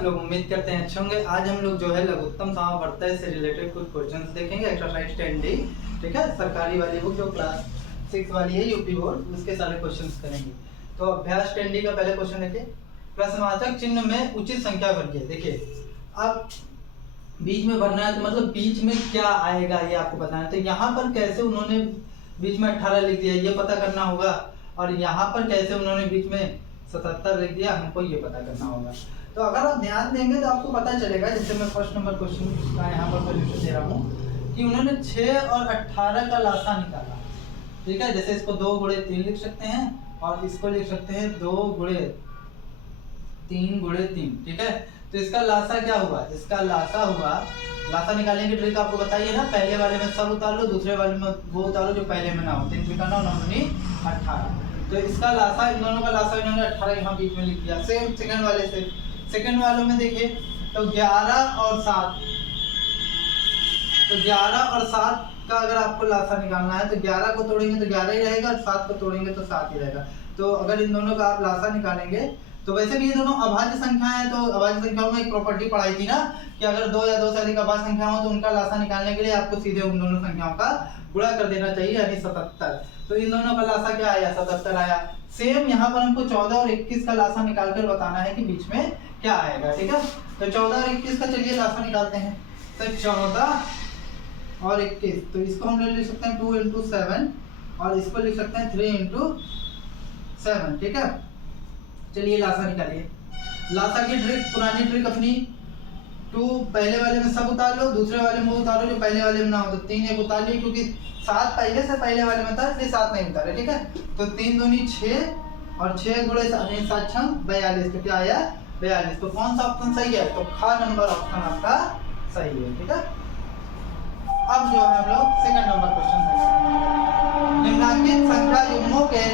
आप लोग? उम्मीद करते हैं अच्छे होंगे। आज हम लोग जो है लघुत्तम समापवर्तय से रिलेटेड कुछ क्वेश्चंस देखेंगे, एक्सरसाइज 10D। ठीक है, सरकारी वाली बुक जो क्लास 6 वाली है यूपी बोर्ड, उसके सारे क्वेश्चंस करेंगे। तो अभ्यास 10D का पहले क्वेश्चन देखिए, प्रश्नवाचक चिन्ह में उचित संख्या भरिए। देखिए अब बीच में भरना है तो मतलब बीच में क्या आएगा ये आपको बताना है। तो यहाँ पर कैसे उन्होंने बीच में 18 लिख दिया ये पता करना होगा, और यहाँ पर कैसे उन्होंने बीच में 77 लिख दिया हमको ये पता करना होगा। तो अगर आप ध्यान देंगे तो आपको पता चलेगा, जैसे मैं फर्स्ट नंबर क्वेश्चन का यहाँ पर सोल्यूशन दे रहा हूँ कि उन्होंने 6 और 18 का लासा निकाला। ठीक है, जैसे इसको 2 गुणे 3 लिख सकते हैं और इसको लिख सकते हैं 2 गुणे 3 गुणे 3। ठीक है, तो इसका लासा क्या हुआ, इसका लासा हुआ, लासा निकालने की ट्रिक आपको बताइए ना, पहले वाले में सब उतार लो, दूसरे वाले में वो उतारो जो पहले में ना हो। 3 का 9 9 18। तो इसका लासा, इन दोनों का लासा इन्होंने 18 यहाँ बीच में लिख दिया। सेम सेकंड वाले से, सेकंड वालों में देखिए तो 11 और 7, तो 11 और 7 का अगर आपको लासा निकालना है तो 11 को तोड़ेंगे तो 11 ही रहेगा और 7 को तोड़ेंगे तो 7 ही रहेगा। तो अगर इन दोनों का आप लासा निकालेंगे तो वैसे भी ये दोनों अभाज्य संख्या है, तो अभाज्य संख्याओं में एक प्रॉपर्टी पढ़ाई थी ना कि अगर 2 या 2 से अधिक अभाज्य संख्या हो तो उनका लासा निकालने के लिए आपको सीधे उन दोनों संख्याओं का गुणा कर देना चाहिए, यानी 77। तो इन दोनों का लासा क्या आया, 77 आया। सेम यहाँ पर हमको 14 और 21 का लासा निकालकर बताना है कि बीच में क्या आएगा। ठीक है, तो 14 और 21 का चलिए लासा निकालते हैं। तो 14 और 21, तो इसको हम लिख सकते हैं 2 × 7 और इसको लिख सकते हैं 3 × 7। ठीक है, चलिए लासा निकालिए। लासा की ट्रिक, पुरानी ट्रिक अपनी, 2 पहले वाले में सब उतार लो, दूसरे वाले में उतारो जो पहले वाले में ना हो। तो 3 एक उतार लिए क्योंकि 7 पहले से पहले वाले में था इसलिए 7 नहीं उतारे। ठीक है, तो 3 दूनी 6 और 6 गुणे 7 6 42। तो क्या आया, 42। तो कौन सा ऑप्शन सही है, तो ख नंबर ऑप्शन आपका सही है। ठीक है, अब जो है हम लोग सेकंड नंबर क्वेश्चन करेंगे। निम्नलिखित संख्या युग्मों के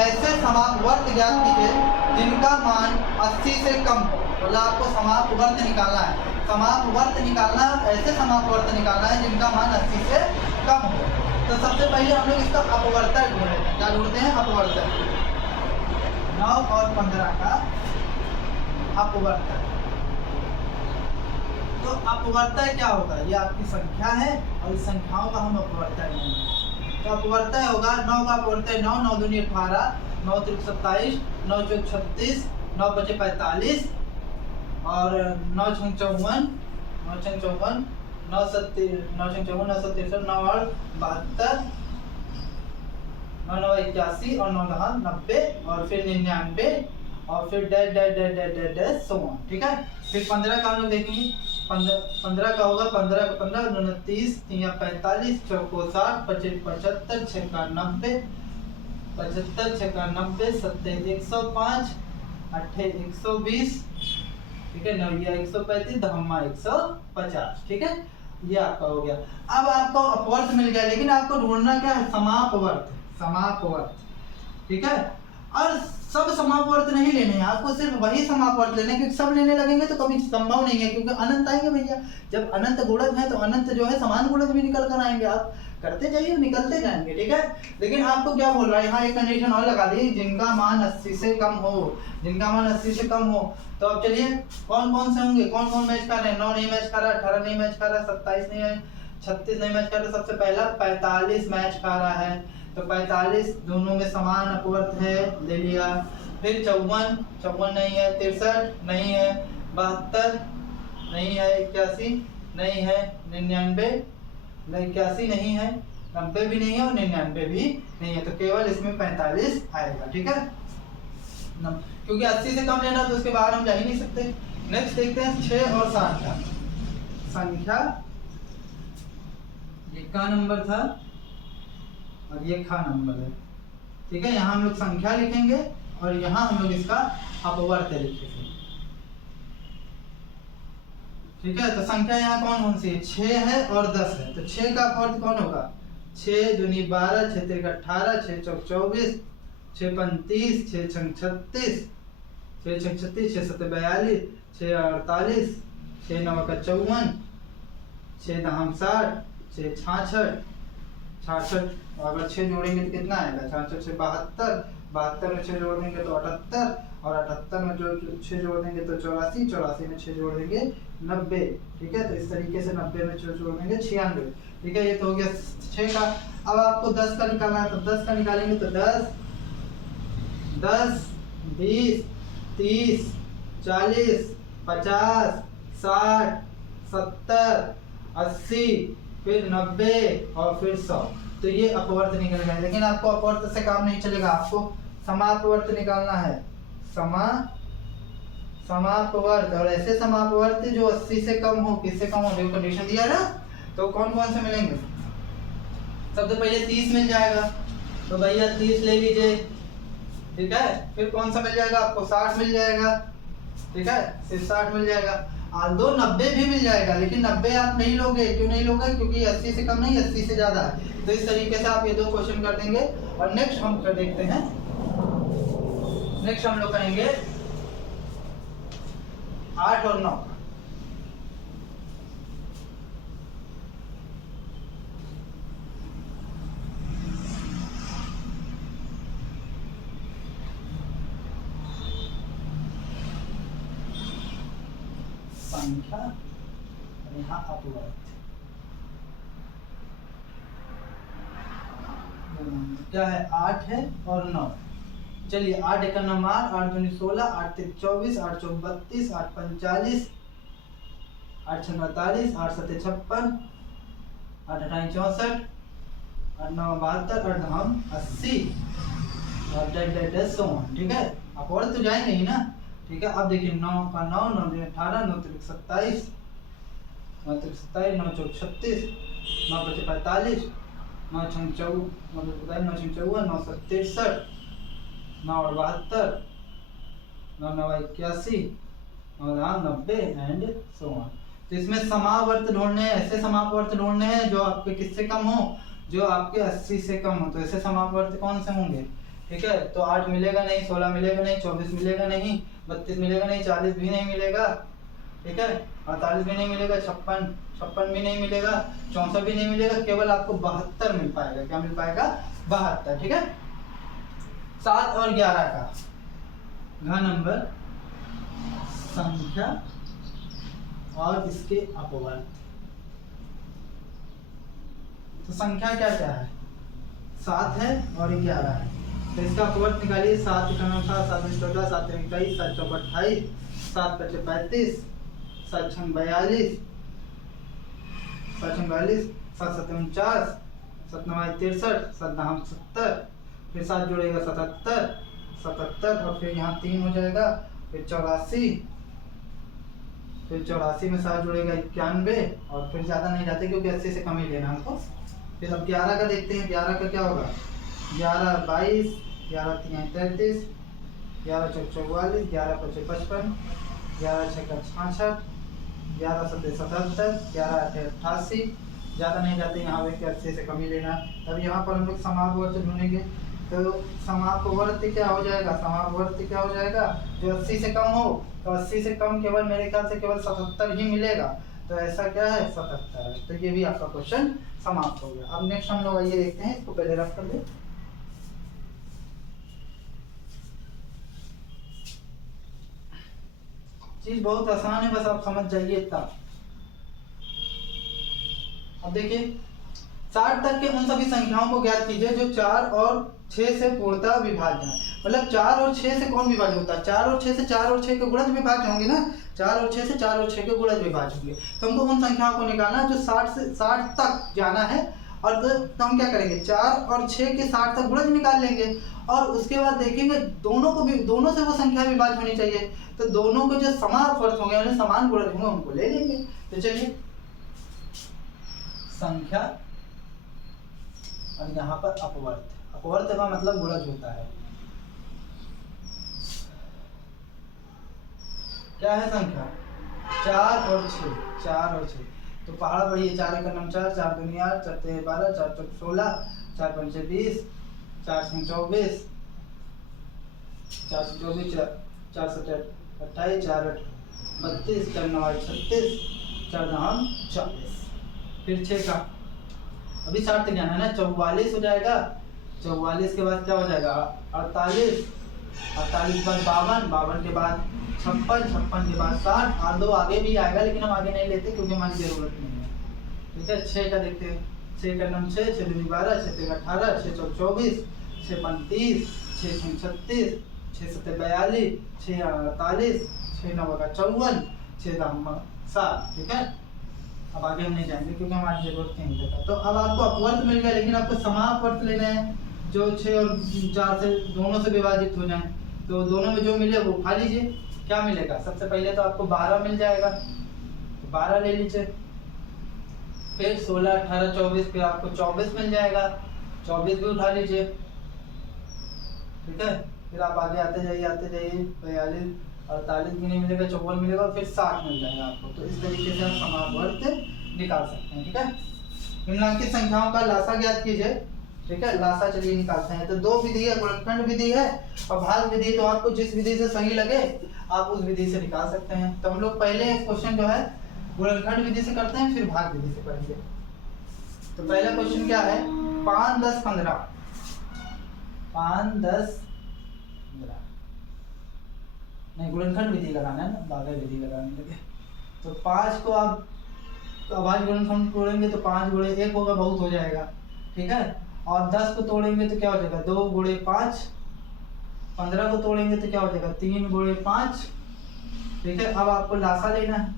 ऐसे समापवर्त ज्ञात कीजिए जिनका मान 80 से कम हो। मतलब आपको समापवर्त निकालना है, समापवर्त निकालना है, ऐसे समापवर्त निकालना है जिनका मान 80 से कम हो। तो सबसे पहले हम लोग इसका अपवर्तक ढूंढते हैं। क्या ढूंढते हैं, अपवर्तक। 9 और 15 का अपवर्तक। तो अपवर्तय क्या होगा, ये आपकी संख्या है और इस संख्याओं का हम अपवर्तय लेंगे। तो अपवर्तय होगा 9 का अपवर्तय 9, 9 दूनी 18, 9 त्रिक 27, 9 चौक 36, 9 बचे 45 और 9 छंग 54, 9 छंग 54, 9 7 9 छंग 54, 9 7 63, 9 और 72, 9 9 81 और 9 9 90 और फिर 99 और फिर dash dash dash dash dash dash so on. ठीक है, फिर 15 का हम लोग देखेंगे। 15 का होगा 15 का 15 29 3 45 चौको 60 25 75 6 का 90 75 6 का 90 7 105 8 120। ठीक है, 9 135 धम्मा 150। ठीक है, ये आपका हो गया। अब आपको अपवर्त मिल गया, लेकिन आपको ढूंढना क्या है, समापवर्त। समापवर्त, ठीक है, और सब समापवर्त नहीं लेने हैं, आपको सिर्फ वही समापवर्त लेने हैं, क्योंकि सब लेने लगेंगे तो कभी संभव नहीं है, क्योंकि अनंत आएंगे भैया। जब अनंत गुणक है तो अनंत जो है समान गुणक भी निकल कर आएंगे, आप करते जाइए निकलते जाएंगे। ठीक है, लेकिन आपको क्या बोल रहा है, यहाँ एक कंडीशन और लगा दी, जिनका मान 80 से कम हो, जिनका मान 80 से कम हो। तो अब चलिए कौन कौन से होंगे, कौन कौन मैच कर रहे हैं। 9 नहीं मैच कर रहा, 18 नहीं मैच कर रहा, 27 नहीं है, 36 नहीं मैच कर रहा, सबसे पहला 45 मैच कर रहा है। तो 45 दोनों में समान अपवर्त है, ले लिया। फिर 54 नहीं है, 63 नहीं है, 72 नहीं है, 81 नहीं है, 99 81 नहीं है, 90 भी नहीं है और 99 भी नहीं है। तो केवल इसमें 45 आएगा। ठीक है, क्योंकि 80 से कम लेना तो उसके बाहर हम जा ही नहीं सकते। नेक्स्ट देखते हैं 6 और 7 का संख्या। ये का नंबर था और ये खा नंबर है। ठीक है, यहाँ हम लोग संख्या लिखेंगे और यहाँ हम लोग इसका अपवर्त लिखेंगे। ठीक है, तो संख्या यहाँ कौन कौन सी है, 6 है और 10 है। तो 6 का अपवर्त कौन होगा, 6 दूनी 12, 6 त्रिक 18, 6 चौक 24, 6 35, 6 छंग 36, 6 छंग 36, 6 7 42, 6 48, 6 9 का 54, 6 दहम 60, 6 66, 66 अगर 6 जोड़ेंगे तो कितना आएगा, 66 से 72, 72 में 6 जोड़ देंगे तो 78 और 78 में जो 6 जोड़ देंगे तो 84, 84 में 6 जोड़ देंगे 90, ठीक है। तो इस तरीके से 90 में 6 जोड़ देंगे 96, ठीक है। ये तो हो गया 6 का। अब आपको 10 का निकालना है, तो 10 का निकालेंगे तो 10, 10, 20, 30, 40, 50, 60, 70, 80, फिर 90 और फिर 100। तो ये अपवर्त निकल गया। लेकिन आपको अपवर्त से काम नहीं चलेगा, आपको समापवर्त निकालना है। समापवर्त, और ऐसे समापवर्त जो 80 से कम हो, किससे कम हो, जो कंडीशन दिया है ना। तो कौन कौन से मिलेंगे? सबसे पहले 30 मिल जाएगा, तो भैया 30 ले लीजिए, ठीक है। फिर कौन सा मिल जाएगा आपको? 60 मिल जाएगा, ठीक है, सिर्फ 60 मिल जाएगा। दो 90 भी मिल जाएगा, लेकिन 90 आप नहीं लोगे। क्यों नहीं लोगे? क्योंकि 80 से कम नहीं, 80 से ज्यादा है। तो इस तरीके से आप ये 2 क्वेश्चन कर देंगे। और नेक्स्ट हम कर देखते हैं, नेक्स्ट हम लोग करेंगे 8 और 9। संख्या यहाँ अपवर्त, क्या है? 8 है और 9। चलिए 8 एक नंबर 8 दूनी 16, 8 3 24, 8 चौक 32, 8 5 40, 8 6 48, 8 7 56, 8 8 64, 8 9 72, 8 9 80 और डेड 100, ठीक है। अपवर्त तो जाएंगे ही ना, ठीक है। अब देखिए 9 का 9, 9 दूनी 18, 9 3 27, 9 3 27, 9 चौक 36, 9 5 45, 9 6 54, 9 9 54, 9 7 63, 9 72, 9 9 81, 9 90 एंड सो ऑन। तो इसमें समावर्त ढूंढने हैं, ऐसे समावर्त ढूंढने हैं जो आपके किससे कम हो, जो आपके 80 से कम हो। तो ऐसे समावर्त कौन से होंगे, ठीक है। तो 8 मिलेगा नहीं, 16 मिलेगा नहीं, 24 मिलेगा नहीं, 32 मिलेगा नहीं, 40 भी नहीं मिलेगा, ठीक है, 48 भी नहीं मिलेगा, 56 भी नहीं मिलेगा, 64 भी नहीं मिलेगा। केवल आपको 72 मिल पाएगा। क्या मिल पाएगा? 72, ठीक है। 7 और 11 का घन नंबर, संख्या और इसके अपवर्त। तो संख्या क्या क्या है? 7 है और 11 है। तो इसका अपवर्त निकालिए। 7 का नाम 7, 7 में 14, 7 में 21, 7 चौक 28, 7 5 35, 7 6 42, 7 6 42, 7 7 49, 7 9 63, 7 9 70, फिर 7 जोड़ेगा 77, 77 और फिर यहाँ 3 हो जाएगा, फिर 84, फिर 84 में 7 जोड़ेगा 91 और फिर ज़्यादा नहीं जाते क्योंकि 80 से कम ही लेना हमको। फिर अब 11 का देखते हैं। 11 का क्या होगा? 11 22, 11 3 33, 11 चौक 44, 11 5 55, 11 6 66, 11 7 77, 11 8 88, ज़्यादा नहीं जाते यहाँ पे, 80 से कम ही लेना। अब यहाँ पर हम लोग समापवर्त ढूंढेंगे। तो समापवर्त क्या हो जाएगा? समापवर्त क्या हो जाएगा? जो 80 से कम हो, तो 80 से कम केवल मेरे ख्याल से केवल 77 ही मिलेगा। तो ऐसा क्या है? 77 है। तो ये भी आपका क्वेश्चन समाप्त हो गया। अब नेक्स्ट हम लोग आइए देखते हैं, इसको पहले रफ कर दे। चीज बहुत आसान है, बस आप समझ जाइए तब। अब देखिए 60 तक के उन सभी संख्याओं को ज्ञात कीजिए जो 4 और 6 से पूर्णतः विभाज्य है। मतलब 4 और 6 से कौन विभाज्य होता है? 4 और 6 से 4 और 6 के गुणज विभाज्य होंगे ना। 4 और 6 से 4 और 6 के गुणज विभाज्य होंगे। तो हमको उन संख्याओं को निकालना है जो 60 तक जाना है। और तो हम क्या करेंगे? 4 और 6 के 60 तक गुणज निकाल लेंगे और उसके बाद देखेंगे दोनों को भी, दोनों से वो संख्या विभाज्य होनी चाहिए। तो दोनों को जो समापवर्त होंगे, उन्हें समान गुणज होंगे, उनको ले लेंगे। तो चलिए संख्या और यहाँ पर अपवर्त। अपवर्त का मतलब गुणज होता है। क्या है संख्या? 4 और 6, 4 और 6। तो पहाड़ा बढ़िए। 4 एक नम 4, 4 दूनी 8, 4 3 12, 4 चौक 16, 4 5 20, 4 6 24, 4 से 24, 4 7 28, 4 8 32, 4 9 36, 4 9 40। फिर 6 का अभी 60 तक जाना है ना। 44 हो जाएगा। 44 के बाद क्या हो जाएगा? 48, 48 के बाद 52, 52 के बाद 56, 56 के बाद 60, और 2 आगे भी आएगा लेकिन हम आगे नहीं लेते क्योंकि हमारी जरूरत नहीं है। ठीक है, 6 का देखते हैं। 6 का नाम 6, 6 दूनी 12, 6 तेरह 18, 6 चौक 24, 6 35, 6 छः 36, 6 सत्ते 42, 6 48, 6 नौ का 54, 6 दाम 7। ठीक है, अब आगे हम नहीं जाएंगे क्योंकि हमारी जरूरत नहीं है। तो अब आपको अपवर्त मिल गया, लेकिन आपको समापवर्त लेना है जो 6 और 4 से दोनों से विभाजित हो जाए। तो दोनों में जो मिले वो उठा लीजिए। क्या मिलेगा? सबसे पहले तो आपको 12 मिल जाएगा, तो 12 ले लीजिए। फिर 16, 18, 24, फिर आपको 24 मिल जाएगा, 24 भी उठा लीजिए। ठीक है, फिर आप आगे आते जाइए 42, 48 भी नहीं मिलेगा, 54 मिलेगा, और फिर 60 मिल जाएगा आपको। तो इस तरीके से आप समापवर्त निकाल सकते हैं। ठीक है, निम्नलिखित संख्याओं का लासा ज्ञात कीजिए। ठीक है, लासा चलिए निकालते हैं। तो 2 विधि है, गुणनखंड विधि है और भाग विधि। तो आपको जिस विधि से सही लगे आप उस विधि से निकाल सकते हैं। तो हम लोग पहले क्वेश्चन जो है गुणनखंड विधि से करते हैं, फिर भाग विधि से करेंगे। तो पहला क्वेश्चन क्या है? 5, 10, 15। 5, 10, 15 नहीं, गुणनखंड विधि लगाना है ना, भाग विधि लगाने लगे। तो 5 को आप अभाज्य गुणनखंड तोड़ेंगे तो 5 गुणे 1 होगा, बहुत हो जाएगा। ठीक है, और 10 को तोड़ेंगे तो क्या हो जाएगा? 2 गुणे 5। 15 को तोड़ेंगे तो क्या हो जाएगा? 3 गुणे 5। ठीक है, अब आपको लासा लेना है।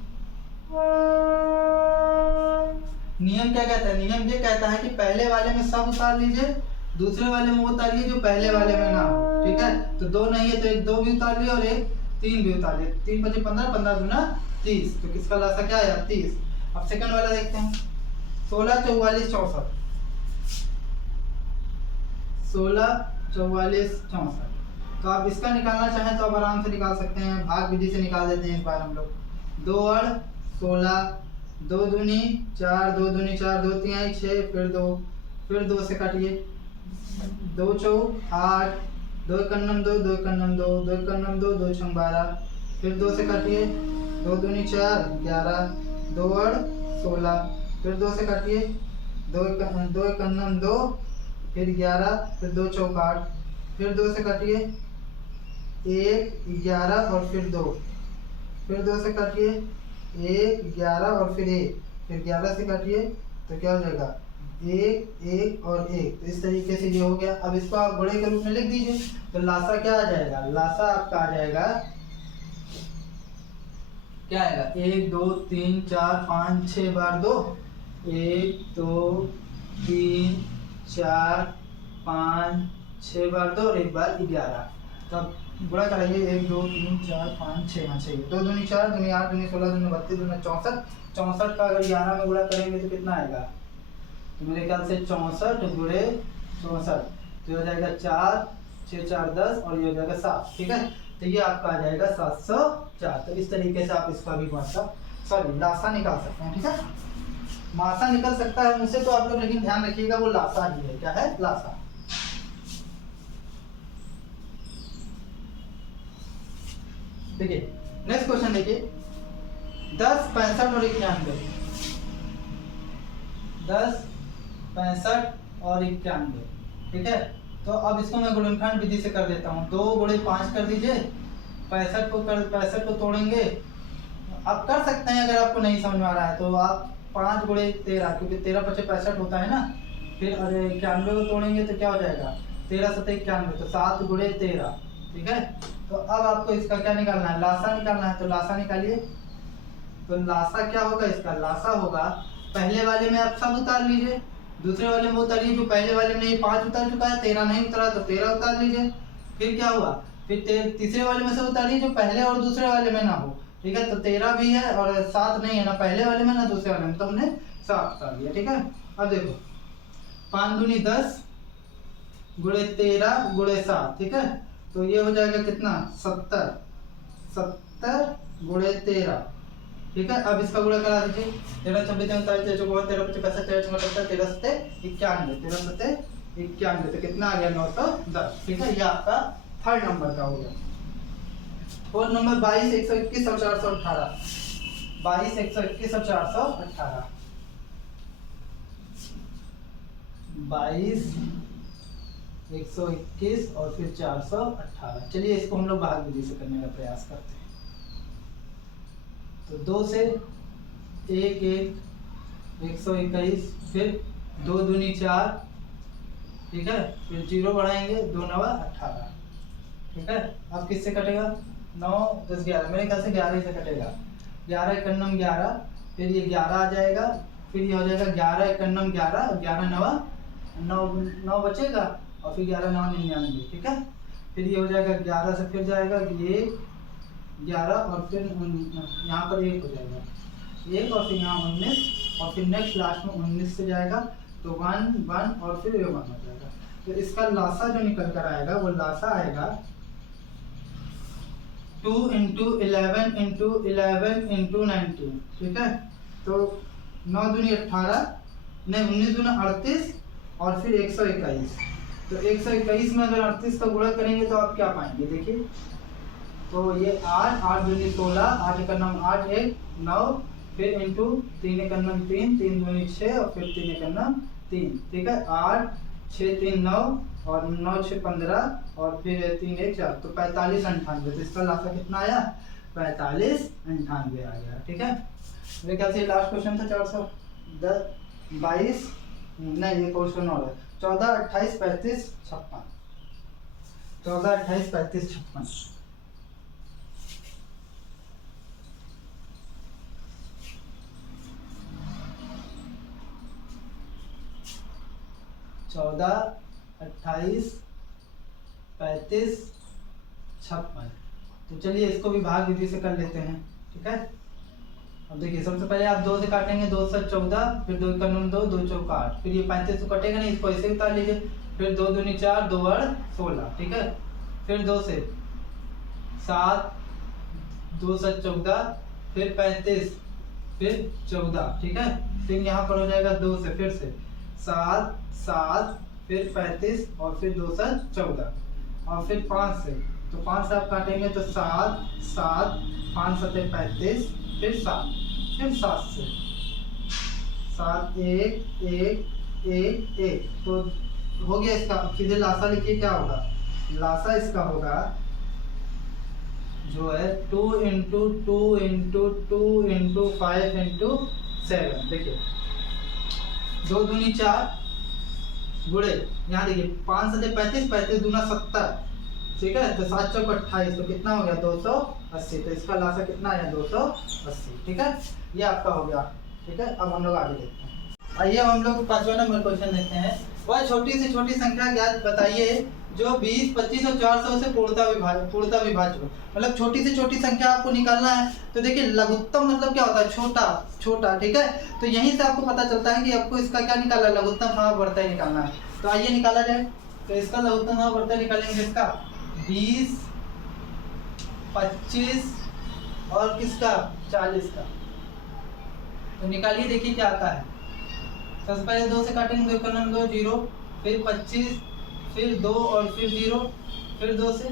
नियम क्या कहता है? नियम ये कहता है कि पहले वाले में सब उतार लीजिए, दूसरे वाले में वो उतारिए जो पहले वाले में ना हो। ठीक है, तो 2 नहीं है तो 1 2 भी उतार लिया और 1 3 भी उतार लिया। 3 5 15, 15 दूना 30। तो किसका लासा क्या आया? 30। अब सेकंड वाला देखते हैं। 16, 44, 64। 16, 44, 64। तो आप इसका निकालना चाहें तो आप आराम से निकाल सकते हैं। भाग विधि से निकाल देते हैं इस बार हम लोग। 2 और 16, 2 दूनी 4, 2 दूनी 4, 2 तिहाई 6, फिर 2 से काटिए। 2 चौक 8, 2 कन्नम 2, 2 कन्नम 2, 2 कन्नम 2, 2 छंग 12, फिर 2 से काटिए। 2 दूनी 4, 11, 2 और 16, फिर 2 से काटिए। 2 कन्नम 2, फिर 11, फिर 2 चौक 8, फिर 2 से काटिए। 1, 11 और फिर 2, फिर 2 से काटिए। 1, 11 और फिर 1, फिर 11 से काटिए। तो क्या हो जाएगा? 1, 1 और 1। तो इस तरीके से ये हो गया। अब इसको आप गुणे के रूप में लिख दीजिए। तो लासा क्या आ जाएगा? लासा आपका आ जाएगा, क्या आएगा? 1 2 3 4 5 6 बार 2, 1 2 3 4 5 6 बार 2 और 1 बार 11। तब गुणा कराइए। 1 2 3 4 5 6 6, 2 दूनी 4, दूनी 8, दूनी 16, दूनी 32, दूनी 64। 64 का अगर 11 में गुणा करेंगे तो कितना आएगा? तो मेरे ख्याल से 64 गुणे 64 तो हो जाएगा 4, 6 4 10 और ये हो जाएगा 7। ठीक है, तो ये आपका आ जाएगा 704। तो इस तरीके से आप इसका भी लासा निकाल सकते हैं। ठीक है, मासा निकल सकता है मुझसे तो आप लोग, लेकिन ध्यान रखिएगा वो लासा ही है। क्या है? लासा। देखिए नेक्स्ट क्वेश्चन देखिए। 10, 65 और 91। 10, 65 और 91। ठीक है, तो अब इसको मैं गुणनखंड विधि से कर देता हूँ। 2 गुणे 5 कर दीजिए। 65 को तोड़ेंगे। आप कर सकते हैं, अगर आपको नहीं समझ में आ रहा है तो आप 5 गुणे 13, क्योंकि 13 5 65 होता है ना। फिर 91 को तोड़ेंगे तो क्या हो जाएगा? 13 7 91, तो 7 गुणे 13। ठीक है, तो अब आपको इसका क्या निकालना है? लासा निकालना है। तो लासा निकालिए। तो लासा क्या होगा? इसका लासा होगा, पहले वाले में आप सब उतार लीजिए, दूसरे वाले में उतारिए। जो पहले वाले में 5 उतार चुका है, 13 नहीं उतरा तो 13 उतार लीजिए। फिर क्या हुआ? फिर तीसरे वाले में से उतारिए जो पहले और दूसरे वाले में ना हो। ठीक है, तो 13 भी है और 7 नहीं है, ना पहले वाले में ना दूसरे वाले में, तो हमने 7 उतार लिया। ठीक है, अब देखो 5 दूनी 10 गुणे 13 गुणे 7। ठीक है, तो ये हो जाएगा कितना? 70। 70 गुणे 13। ठीक है, अब इसका गुणा करा दीजिए। 13 26 39 54 13 25 65 66 13 7 91, 13 7 91, तो कितना आ गया? 910। ठीक है, ये आपका थर्ड नंबर का हो गया। फोर्थ नंबर 22, 121 और 418। 22, 121 और 418। 22, 121 और फिर 418। चलिए इसको हम लोग भाग विधि से करने का प्रयास करते हैं। तो 2 से 1 121, फिर 2 दूनी 4, ठीक है, फिर 0 बढ़ाएंगे, 2 नवा 18, ठीक है। अब किससे कटेगा? 9 10 11, मेरे ख्याल से 11 से कटेगा। 11 एकन्नम 11, फिर ये 11 आ जाएगा, फिर ये हो जाएगा 11 एकन्नम 11, 11 नवा 9 बचेगा, और फिर 11 नवा 99, ठीक है। फिर ये हो जाएगा 11 से, फिर जाएगा ये 11, और फिर यहाँ पर 1 हो जाएगा, 1, और फिर यहाँ 19, और फिर नेक्स्ट लास्ट में 19 से जाएगा, तो 1 1, और फिर ये 1 हो जाएगा। तो इसका लासा जो निकल कर आएगा वो लासा आएगा 2 × 11 × 11 × 19, ठीक है। तो 9 दूनी 18, नहीं 19 दूना 38, और फिर 121। तो 121 में अगर 38 का गुणा करेंगे तो आप क्या पाएंगे? देखिए, तो ये 8 दूनी 16, 8 एकन्नम 8 1 9, फिर इंटू 3 एकन्नम 3, 3 दूनी 6, और फिर 3 एकन्नम 3, ठीक है। 8 6 3 9, और 9 6 15, और फिर 3 1 4, तो 45 98। तो इसका लासा कितना आया? 45 98 आ गया, ठीक है। मेरे ख्याल से लास्ट क्वेश्चन था 410 22, नहीं ये क्वेश्चन और है, 14 28 35 56, 14 28 35 56। 14 28 35 56। तो चलिए इसको भी भाग विधि से कर लेते हैं, ठीक है। अब देखिए, सबसे पहले आप 2 से काटेंगे, 2 से 14, फिर 2 एकन्नम 2, 2 चौका 8, फिर ये 35 तो कटेगा नहीं, इसको ऐसे उतार लीजिए, फिर 2 दूनी 4, 2 8 16, ठीक है। फिर 2 से 7, 2 से 14, फिर 35, फिर 14, ठीक है। फिर यहाँ पर हो जाएगा 2 से, फिर से 7 7, फिर 35, और फिर 2 से 14, और फिर 5 से, तो 5 से आप काटेंगे तो 7 7, 5 7 35, फिर 7, फिर 7 से 7 1 1 1 1, तो हो गया इसका। अब सीधे लासा लिखिए, क्या होगा? लासा इसका होगा जो है 2 × 2 × 2 × 5 × 7। देखिए, 2 दूनी 4 गुड़े, यहाँ देखिए 5 7 35, 35 दूना 70, ठीक है। तो 7 चौक 28, तो कितना हो गया? 280। तो इसका लासा कितना आया? 280, ठीक है। ये आपका हो गया, ठीक है। अब हम लोग आगे देखते हैं। आइए अब हम लोग 5वां नंबर क्वेश्चन देखते हैं। वह छोटी से छोटी संख्या ज्ञात बताइए जो 20 25 और 400 से पूर्णतः विभाज्य हो। मतलब छोटी से छोटी संख्या आपको निकालना है। तो देखिए, लघुत्तम मतलब क्या होता है? छोटा छोटा, ठीक है। तो यहीं से आपको पता चलता है कि आपको इसका क्या निकालना है? लघुत्तम समापवर्तय निकालना है। तो आइए निकाला जाए। तो इसका लघुत्तम समापवर्तय निकालेंगे, इसका 20 25 और किसका? 40 का। तो निकालिए, देखिए क्या आता है। सबसे पहले 2 से काटेंगे, 2 एकन्नम 2 0, फिर 25, फिर 2 और फिर 0, फिर 2 से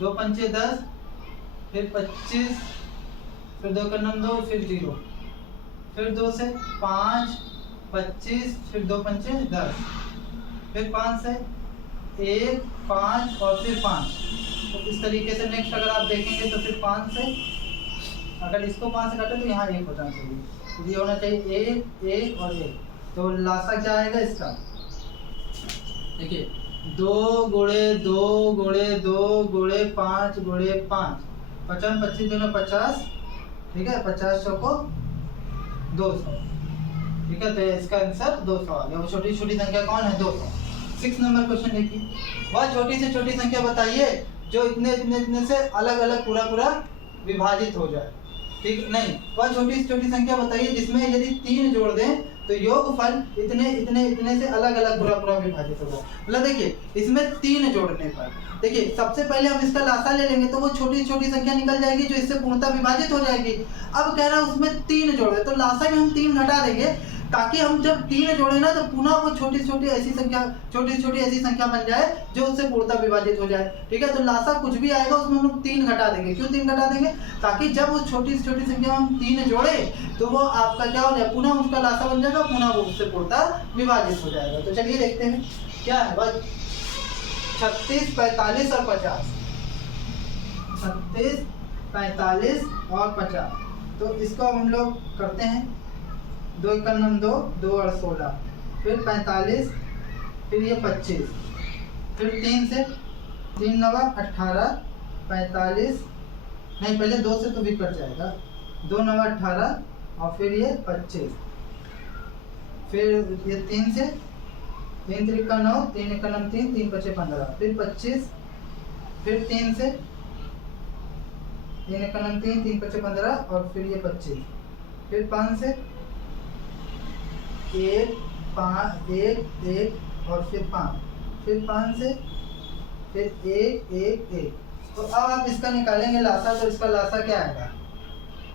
2 पंचे 10, फिर 25, फिर 2 एकन्नम 2, फिर 0, फिर 2 से 5 25, फिर 2 पंचे 10, फिर 5 से 1 5 और फिर 5। तो इस तरीके से नेक्स्ट अगर आप देखेंगे तो फिर 5 से, अगर इसको 5 से काटे तो यहाँ 1 होना चाहिए, तो ये होना चाहिए 1 1 और 1। तो लासा क्या आएगा इसका? देखिए, 2 × 2 × 2 × 5 × 5, 55 25 दूना 50, ठीक है। 50 चौको 200, ठीक है। तो इसका आंसर 200 आ गया। वो छोटी छोटी संख्या कौन है? 200। 6 नंबर क्वेश्चन देखिए। वह छोटी से छोटी संख्या बताइए जो इतने इतने इतने से अलग अलग पूरा विभाजित हो जाए, ठीक नहीं। वह छोटी से छोटी संख्या बताइए जिसमें यदि 3 जोड़ दें तो योगफल इतने इतने इतने से अलग अलग पूरा विभाजित होगा। मतलब देखिए, इसमें 3 जोड़ने पर, देखिए सबसे पहले हम इसका लासा ले लेंगे तो वो छोटी छोटी संख्या निकल जाएगी जो इससे पूर्णतः विभाजित हो जाएगी। अब कह रहा है उसमें 3 जोड़ दे, तो लासा में हम 3 घटा देंगे ताकि हम जब 3 जोड़े ना तो पुनः वो छोटी छोटी ऐसी संख्या बन जाए जो उससे पूर्णतः विभाजित हो जाए, ठीक है। तो लासा कुछ भी आएगा उसमें हम लोग 3 घटा देंगे। क्यों 3 घटा देंगे? ताकि जब उस छोटी से छोटी संख्या हम 3 जोड़े तो वो आपका क्या हो जाए? पुनः उसका लासा बन जाएगा, पुनः वो उससे पूर्णतः विभाजित हो जाएगा। तो चलिए देखते हैं। क्या है वह 36, 45 और 50, 36, 45 और 50। तो इसको हम लोग करते हैं 2 × 9 2, 2 और 16, फिर 45, फिर ये 25, फिर 3 से 3 9 18, 45, नहीं पहले 2 से तो भी कट जाएगा, 2 9 18 और फिर ये 25, फिर ये 3 से 3 3 का 9, 3 1 9 3, 3 5 15, फिर 25, फिर 3 से 3 1 9 3, 3 5 15 और फिर ये 25, फिर 5 से 1 5 1 1 और फिर 5, फिर 5 से फिर 1 1 1। तो अब आप इसका निकालेंगे लासा, तो इसका लासा क्या आएगा?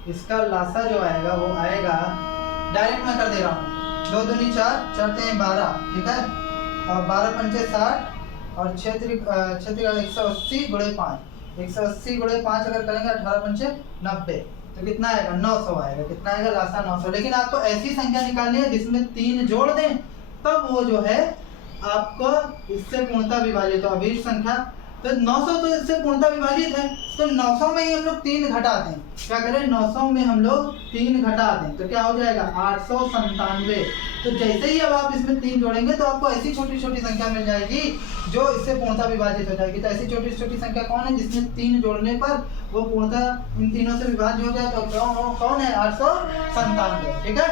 इसका लासा जो आएगा वो आएगा, डायरेक्ट मैं कर दे रहा हूँ, 2 दूनी 4, 4 3 12, ठीक है, और 12 पंचे 60 और 6 3 180 × 5, 180 × 5 अगर करेंगे 18 पंचे 90, तो कितना आएगा? 900 आएगा। कितना आएगा? लासा 900। लेकिन आपको ऐसी संख्या निकालनी है जिसमें 3 जोड़ दें, तब वो जो है आपको इससे पूर्णतः विभाजित हो। अभी संख्या तो 900 तो इससे पूर्णतः विभाजित है, तो 900 में ही हम लोग 3 घटा दें। क्या करें? 900 में हम लोग 3 घटा दें तो क्या हो जाएगा? 897। तो जैसे ही अब आप इसमें 3 जोड़ेंगे तो आपको ऐसी छोटी छोटी संख्या मिल जाएगी जो इससे पूर्णतः विभाजित हो जाएगी। तो ऐसी छोटी छोटी संख्या कौन है जिसमें 3 जोड़ने पर वो पूर्णतः इन तीनों से विभाज्य हो जाए? तो कौन है? 897। ठीक है।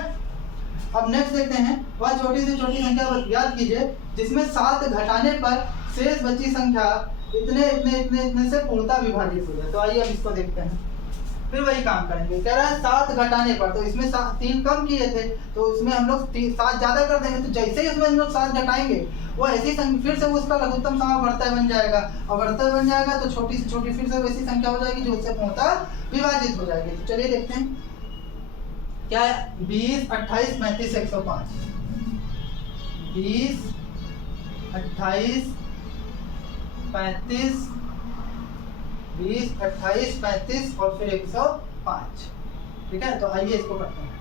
अब नेक्स्ट देखते हैं, वह छोटी से छोटी संख्या याद कीजिए जिसमें 7 घटाने पर शेष बची संख्या इतने इतने इतने इतने से पूर्णतः विभाजित हो जाए। तो आइए अब इसको देखते हैं, फिर वही काम करेंगे। कह रहा है 7 घटाने पर, तो इसमें 3 कम किए थे तो उसमें हम लोग 7 ज्यादा कर देंगे, तो जैसे ही उसमें हम लोग 7 घटाएंगे वो ऐसी संख्या फिर से उसका लघुत्तम समावर्तय बन जाएगा, और वर्तय बन जाएगा तो छोटी से छोटी फिर से वैसी संख्या हो जाएगी जो उससे पूर्णतः विभाजित हो जाएगी। तो चलिए देखते हैं क्या है। 20 28 35 105, 20 28 35, 20 28 35 और फिर 105। ठीक है। तो आइए इसको करते हैं।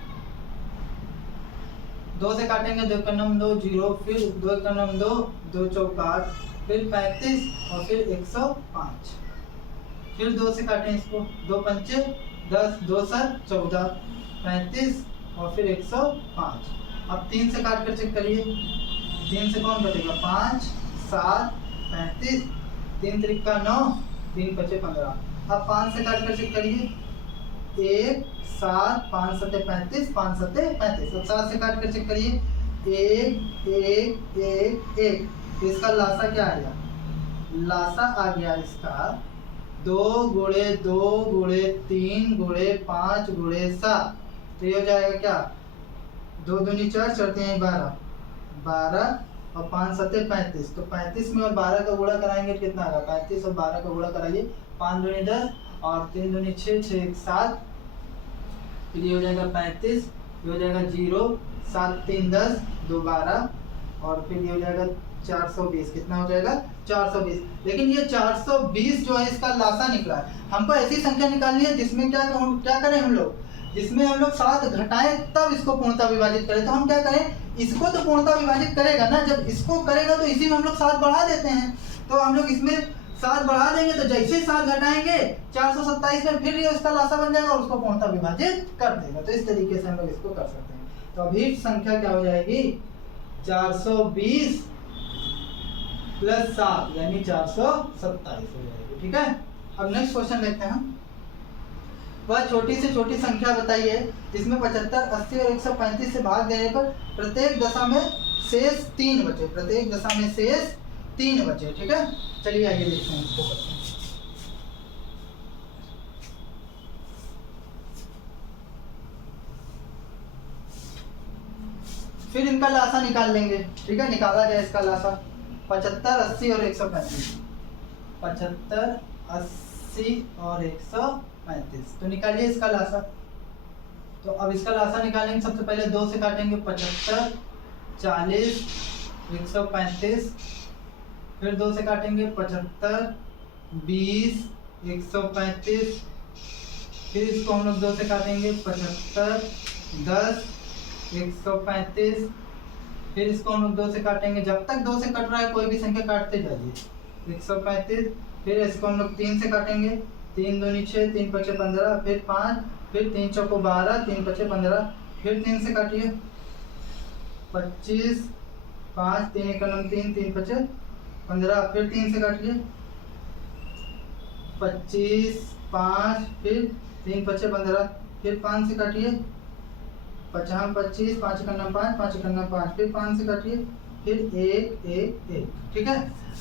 2 से काटेंगे, 2 × 9 2 0, फिर 2 × 9 2, 2 चौक 8, फिर 35 और फिर 105, फिर 2 से काटें इसको, 2 पंचे 10, 2 7 14, 35 और फिर 105। अब 3 से काट कर चेक करिए, 3 से कौन कटेगा? 5 7 35, 3 3 का 9, 3 5 15। अब 5 से काट कर चेक करिए, 1 7 5 7 35, 5 7 35। अब 7 से काट कर चेक करिए, 1 1 1 1। तो इसका लासा क्या आएगा? लासा आ गया इसका 2 × 2 × 3 × 5 × 7। तो ये हो जाएगा क्या? 2 दूनी 4, 4 3 12, 12 और 5 7 35। तो 35 में और 12 का गुणा कराएंगे तो कितना आएगा? 35 और 12 का गुणा कराइए, 5 दूनी 10 और 3 दूनी 6, 6 1 7, फिर ये हो जाएगा 35, ये हो जाएगा 0, 7 3 10, 2 12 और फिर ये हो जाएगा 420। कितना हो जाएगा? 420। लेकिन ये 420 जो है इसका लासा निकला है। हमको ऐसी संख्या निकालनी है जिसमें क्या करें हम लोग, जिसमें हम लोग 7 घटाएं तब इसको पूर्णतः विभाजित करें। तो हम क्या करें, इसको तो पूर्णतः विभाजित करेगा ना, जब इसको करेगा तो इसी में हम लोग 7 बढ़ा देते हैं। तो हम लोग इसमें 7 बढ़ा देंगे तो जैसे ही 7 घटाएंगे 427 में फिर ये उसका लासा बन जाएगा और उसको पूर्णतः विभाजित कर देगा। तो इस तरीके से हम लोग इसको कर सकते हैं। तो अभी संख्या क्या हो जाएगी? 420 + 7 यानी 427 हो जाएगी। ठीक है। अब नेक्स्ट क्वेश्चन देखते हैं। वह छोटी से छोटी संख्या बताइए जिसमें 75 80 और 135 से भाग देने पर प्रत्येक दशा में शेष 3 बचे। प्रत्येक दशा में शेष 3 बचे। ठीक है। चलिए आइए देखते हैं इसको करते हैं। फिर इनका लासा निकाल लेंगे। ठीक है। निकाला जाए इसका लासा। 75 80 और 135, 75 80 और 135। तो निकालिए इसका लासा। तो अब इसका लासा निकालेंगे। सबसे पहले 2 से काटेंगे, 75 40 135, फिर 2 से काटेंगे 75 20 135, फिर इसको हम लोग 2 से काटेंगे 75 10 135, फिर इसको हम लोग 2 से काटेंगे, जब तक 2 से कट रहा है कोई भी संख्या काटते जाइए। 135, फिर इसको हम लोग 3 से काटेंगे, 3 दूनी 6, 3 पचे 15, फिर 5, फिर 3 चौको 12, 3 पचे 15, फिर 3 से काटिए 25, 5, 3 एकम 3, 3 पचे 15, फिर 3 से काटिए 25, 5, फिर 3 पचे 15, फिर 5 से काटिए 50, 25, 5 एकम 5, 5 एकम 5, फिर 5 से काटिए, फिर 1, 1, 1। ठीक है,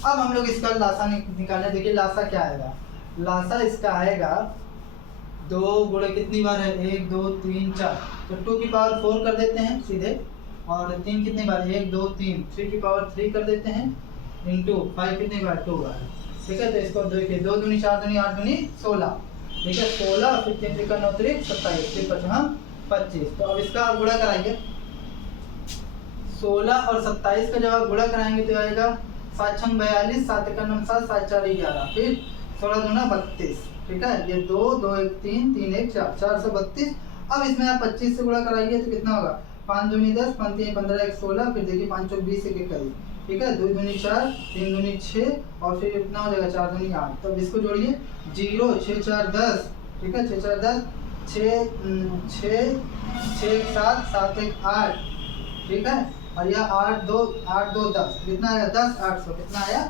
अब हम लोग इसका लासा निकालें। देखिए लासा क्या आएगा, लासा इसका आएगा 2 गुणे कितनी बार है, 1, 2, 3, 4, तो 2 की पावर 4 कर देते हैं सीधे, और 3 कितनी बार, 1, 2, 3, 3 की पावर 3 कर देते हैं, इंटू 5 कितनी बार, 2 बार। ठीक है, तो इसको देखिए 2 दूनी 4 दूनी 8 दूनी 16, ठीक है 16, फिर 3 त्रिका 9 त्रिक 27, फिर 25। तो अब इसका आप गुणा कराइए, 16 और 27 का जब आप गुणा कराएंगे तो आएगा 7 6 42, 7 एकम 7, 7 4 11, फिर 16 दूना 32। ठीक है, ये 2 2 1 3 3 1 4, 432। अब इसमें आप 25 से गुणा कराइए तो कितना होगा, 5 दूनी 10, 5 3 15, 1 16, फिर देखिए 5 चौक 20 के करीब। ठीक है, 2 दूनी 4, 3 दूनी 6, और फिर इतना हो जाएगा 4 दूनी 8। तो अब इसको जोड़िए, 0 6 4 10, ठीक है 6 4 10, 6 6 6 7 7 1 8, ठीक है, और यह 8 2 10, कितना आया 10 800, कितना आया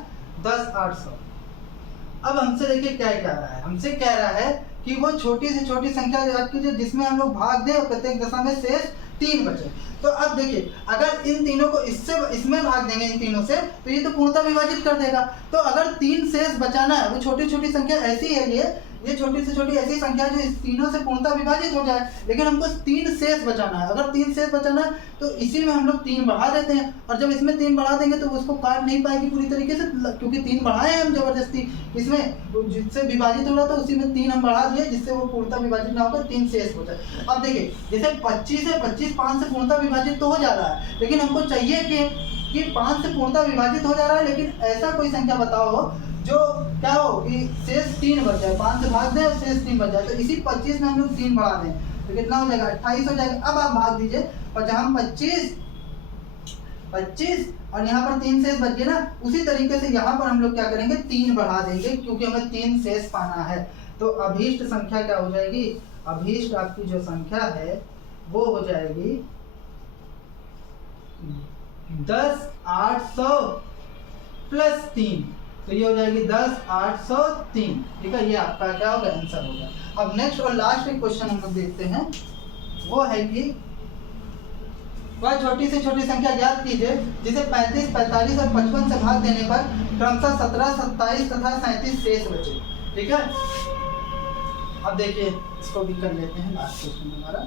10 800। अब हमसे देखिए क्या कह रहा है, हमसे कह रहा है कि वो छोटी से छोटी संख्या याद कीजिए जिसमें हम लोग भाग दें और प्रत्येक दशा में शेष 3 बचे। तो अब देखिए अगर इन तीनों को इसमें भाग देंगे इन तीनों से, तो ये तो पूर्णतः विभाजित कर देगा। तो अगर 3 शेष बचाना है, वो छोटी छोटी संख्या ऐसी है, ये छोटी से छोटी ऐसी संख्या जो इस तीनों से पूर्णतः विभाजित हो जाए, लेकिन हमको 3 शेष बचाना है। अगर 3 शेष बचाना है तो इसी में हम लोग 3 बढ़ा देते हैं, और जब इसमें 3 बढ़ा देंगे तो उसको काट नहीं पाएगी पूरी तरीके से, क्योंकि 3 बढ़ाए हैं हम जबरदस्ती, इसमें जिससे विभाजित हो रहा था उसी में 3 हम बढ़ा दिए, जिससे वो पूर्णतः विभाजित ना होकर 3 शेष हो जाए। अब देखिए जैसे 25 है, 25 5 से पूर्णतः विभाजित तो हो जा रहा है, लेकिन हमको चाहिए कि 5 से पूर्णतः विभाजित हो जा रहा है, लेकिन ऐसा कोई संख्या बताओ जो क्या हो कि शेष 3 बच जाए, 5 से भाग दें और शेष 3 बच जाए। तो इसी 25 में हम लोग 3 बढ़ा दें तो कितना हो जाएगा 28 हो जाएगा। अब आप भाग दीजिए 25 25 और यहाँ पर 3 शेष बच गए ना, उसी तरीके से यहाँ पर हम लोग क्या करेंगे 3 बढ़ा देंगे, क्योंकि हमें 3 शेष पाना है। तो अभीष्ट संख्या क्या हो जाएगी, अभीष्ट आपकी जो संख्या है वो हो जाएगी 10 800 प्लस 3, तो ये हो जाएगी 10 803। ठीक है, ये आपका क्या होगा आंसर होगा। अब नेक्स्ट और लास्ट एक क्वेश्चन हम लोग देखते हैं, वो है कि वह छोटी से छोटी संख्या ज्ञात कीजिए जिसे 35 45 और 55 से भाग देने पर क्रमशः 17 27 तथा 37 शेष बचे। ठीक है, अब देखिए इसको भी कर लेते हैं, लास्ट क्वेश्चन हमारा।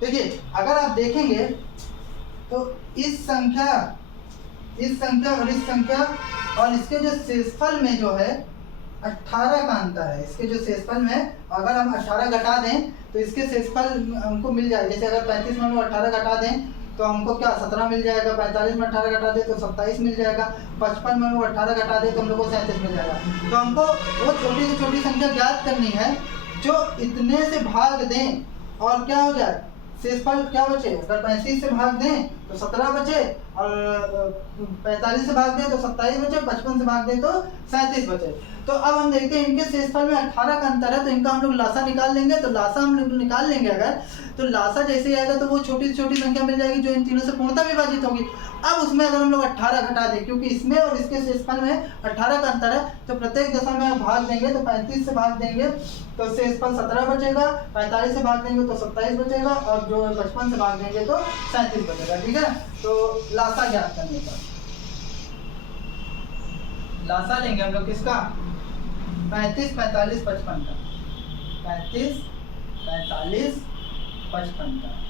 देखिए अगर आप देखेंगे तो इस संख्या और इस संख्या और इसके जो शेषफल में जो है 18 का अंतर है। इसके जो शेषफल में अगर हम 18 घटा दें तो इसके शेषफल हमको मिल जाए। जैसे अगर 35 में हम 18 घटा दें तो हमको क्या 17 मिल जाएगा, 45 में 18 घटा दे तो 27 मिल जाएगा, 55 में हम 18 घटा दे तो हम लोग को 37 मिल जाएगा। तो हमको वो छोटी से छोटी संख्या ज्ञात करनी है जो इतने से भाग दें और क्या हो जाए शेषफल क्या बचे। अगर 35 से भाग दें तो 17 बचे, और 45 से भाग दें तो 27 बचे, 55 से भाग दें तो 37 बचे। तो अब हम देखते हैं इनके शेषफल में 18 का अंतर है, तो इनका हम लोग लासा निकाल लेंगे। तो लासा हम लोग निकाल लेंगे अगर, तो लासा जैसे ही आएगा तो वो छोटी से छोटी संख्या मिल जाएगी जो इन तीनों से पूर्णतः विभाजित होगी। अब उसमें अगर हम लोग 18 घटा दें, क्योंकि इसमें और इसके शेषफल में 18 का अंतर है, तो प्रत्येक दशा में भाग देंगे तो 35 से भाग देंगे तो शेषफल 17 बचेगा, 45 से भाग देंगे तो 27 बचेगा, और जो 55 से भाग देंगे तो 37 बचेगा। ठीक है, तो लासा ज्ञात करने का लासा लेंगे हम लोग किसका 35 45 55 का, 35 45 55 का।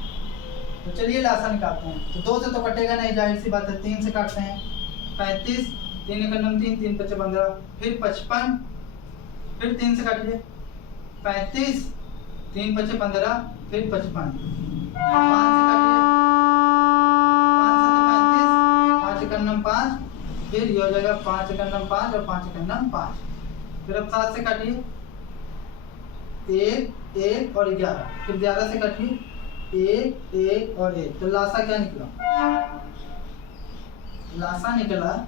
तो चलिए लासा निकालते हैं। तो 2 से तो कटेगा नहीं, जाहिर सी बात है, 3 से काटते हैं। 35 3 एकम 3 3 पचे 15, फिर 55, फिर 3 से काटिए 35 3 पचे 15, फिर 55, 5 से काटिए 5 से 35, 5 एकम 5, फिर ये हो जाएगा 5 एकम 5 और 5 एकम 5, फिर अब 7 से काटिए 1 1 और 11, फिर 11 से कटिए 1 1 और 1, तो लासा क्या निकला? लासा निकला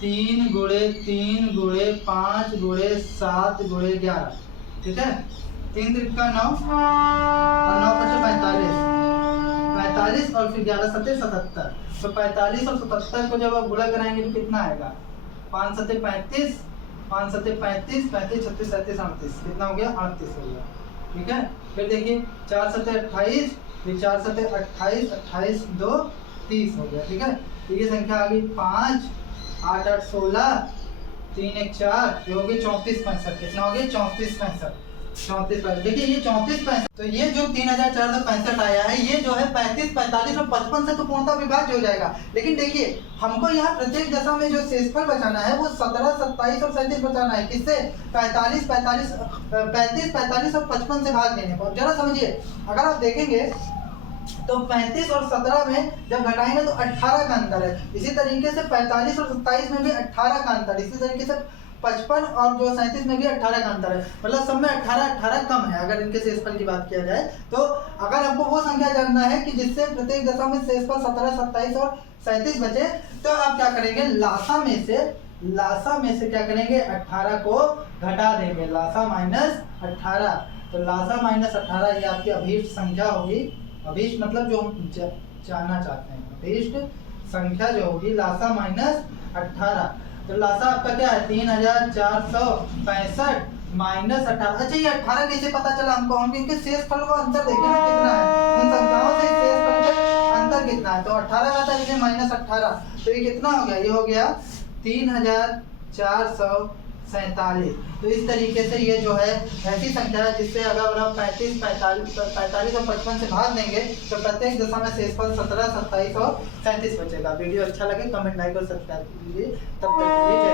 3 गुणे 3 गुणे 5 गुणे 7 गुणे 11, ठीक है। 3 त्रिका 9 और 9 बचे 45 और फिर 11 सत्ते 77, तो 45 और 77 को जब आप गुणा कराएंगे तो कितना आएगा? 5 सत्ते 35, 5 सत्ते 35, 35 36 37 38, कितना हो गया? 38 हो गया, ठीक है। फिर देखिए 4 सत्ते 28, फिर 4 सत्ते 28, 28 2 30 हो गया, ठीक है। तो ये संख्या आ गई 5 8 8 16, 3 1 4, ये हो गई 34 65, कितना हो गया? 34 65, 34 65। देखिए ये 34 65, तो ये जो 3465 आया है, ये जो है 35 45 और 55 से तो पूर्णतः विभाज्य हो जाएगा। लेकिन देखिए हमको यहाँ प्रत्येक दशा में जो शेषफल बचाना है वो 17 27 और 37 बचाना है। किससे? 45 45 35 45 और 55 से भाग देने को। जरा समझिए, अगर आप देखेंगे तो 35 और 17 में जब घटाएंगे तो 18 का अंतर है। इसी तरीके से 45 और 27 में भी 18 का अंतर है। इसी तरीके से 55 और जो 37 में भी 18 का अंतर है। मतलब सब में 18 कम है अगर इनके शेषफल की बात किया जाए तो। अगर आपको वो संख्या जानना है कि जिससे प्रत्येक दशा में शेषफल 17 27 और 37 बचे, तो आप क्या करेंगे? लासा में से क्या करेंगे? 18 को घटा देंगे। लासा माइनस 18, तो लासा माइनस 18 ये आपकी अभीष्ट संख्या होगी। अभीष्ट मतलब जो हम जानना चाहते हैं, अभीष्ट संख्या जो होगी लासा माइनस 18। तो लासा आपका क्या है? 3465 माइनस 18। अच्छा ये 18 कैसे पता चला हमको? हम इनके शेषफल का अंतर देखें ना कितना है, उन संख्याओं से शेषफल का अंतर कितना है। तो 18 का था, इसलिए माइनस 18, तो ये कितना हो गया? ये हो गया 3447। तो इस तरीके से ये जो है ऐसी संख्या है जिससे अगर आप 35 45 और 55 से भाग देंगे तो प्रत्येक दशा में शेषफल 17 27 और 37 बचेगा। वीडियो अच्छा लगे कमेंट लाइक और सब्सक्राइब कीजिए। तब तक के लिए जय।